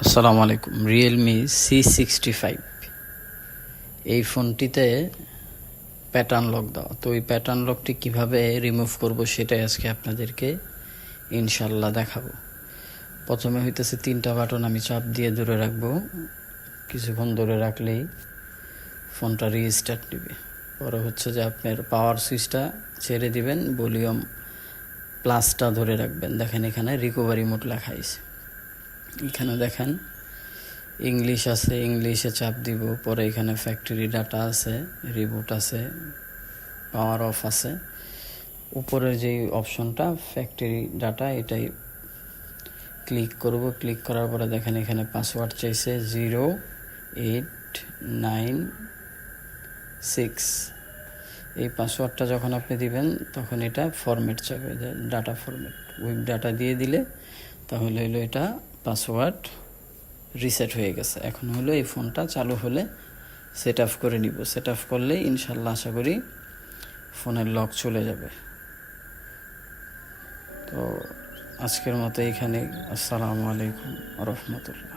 আসসালামু আলাইকুম। Realme C65 এই ফোনটিতে প্যাটার্ন লক দেওয়া। তো এই প্যাটার্ন লকটি কিভাবে রিমুভ করব সেটাই আজকে আপনাদেরকে ইনশাল্লাহ দেখাবো। প্রথমে হইতেছে 3টা বাটন আমি চাপ দিয়ে ধরে রাখবো। কিছুক্ষণ ধরে রাখলেই ফোনটা রিস্টার্ট নেবে। পরে হচ্ছে যে আপনার পাওয়ার সুইচটা ছেড়ে দিবেন, ভলিউম প্লাসটা ধরে রাখবেন। দেখেন এখানে রিকভারি মোড লেখা আছে। এখানে দেখেন ইংলিশ আছে, ইংলিশে চাপ দিব। পরে এখানে ফ্যাক্টরি ডাটা আছে, রিবুট আছে, পাওয়ার অফ আছে। উপরের যে অপশনটা ফ্যাক্টরি ডাটা, এটাই ক্লিক করব। ক্লিক করার পরে দেখেন এখানে পাসওয়ার্ড চাইছে 0896। এই পাসওয়ার্ডটা যখন আপনি দিবেন তখন এটা ফরম্যাট চাবে, ডাটা ফরম্যাট। ওই ডাটা দিয়ে দিলে তাহলে হলো এটা পাসওয়ার্ড রিসেট হয়ে গেছে। এখন হলো এই ফোনটা চালু হলে সেট আপ করে নিব। সেট আপ করলে ইনশাল্লাহ আশা করি ফোনের লক চলে যাবে। তো আজকের মতো এখানে। আসসালামু আলাইকুম ওয়া রাহমাতুল্লাহ।